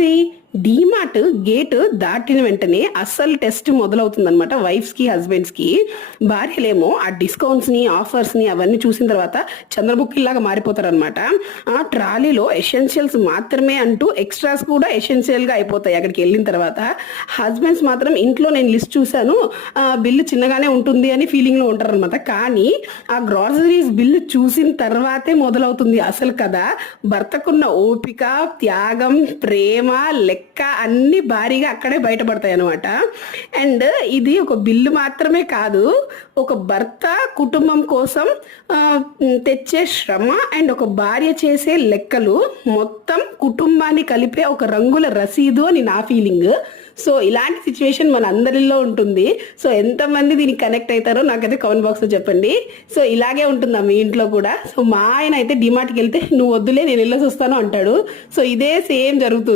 చూస్తే డీమార్ట్ గేట్ దాటిన వెంటనే అస్సలు టెస్ట్ మొదలవుతుంది అనమాట. వైఫ్స్ కి హస్బెండ్స్ కి. భార్యలేమో ఆ డిస్కౌంట్స్ ని ఆఫర్స్ ని అవన్నీ చూసిన తర్వాత చంద్రముఖిలాగా మారిపోతారు అనమాట. ఆ ట్రాలీలో ఎసెన్షియల్స్ మాత్రమే అంటూ ఎక్స్ట్రాస్ కూడా ఎసెన్షియల్ గా అయిపోతాయి అక్కడికి వెళ్ళిన తర్వాత. హస్బెండ్స్ మాత్రం ఇంట్లో నేను లిస్ట్ చూశాను, బిల్లు చిన్నగానే ఉంటుంది అని ఫీలింగ్ లో ఉంటారు అనమాట. కానీ ఆ గ్రాసరీస్ బిల్లు చూసిన తర్వాతే మొదలవుతుంది అసలు కదా. భర్తకున్న ఓపిక, త్యాగం, ప్రేమ, లెక్క అన్ని భారీగా అక్కడే బయటపడతాయి అనమాట. అండ్ ఇది ఒక బిల్లు మాత్రమే కాదు, ఒక భర్త కుటుంబం కోసం తెచ్చే శ్రమ అండ్ ఒక భార్య చేసే లెక్కలు మొత్తం కుటుంబాన్ని కలిపే ఒక రంగుల రసీదు అని నా ఫీలింగ్. సో ఇలాంటి సిచ్యువేషన్ మన అందరిలో ఉంటుంది. సో ఎంతమంది దీనికి కనెక్ట్ అవుతారో నాకైతే కామెంట్ బాక్స్లో చెప్పండి. సో ఇలాగే ఉంటుందా మీ ఇంట్లో కూడా? సో మా ఆయన అయితే డిమార్ట్కి వెళ్తే నువ్వు వద్దులే నేను వెళ్ళేసి వస్తాను అంటాడు. సో ఇదే సేమ్ జరుగుతుంది.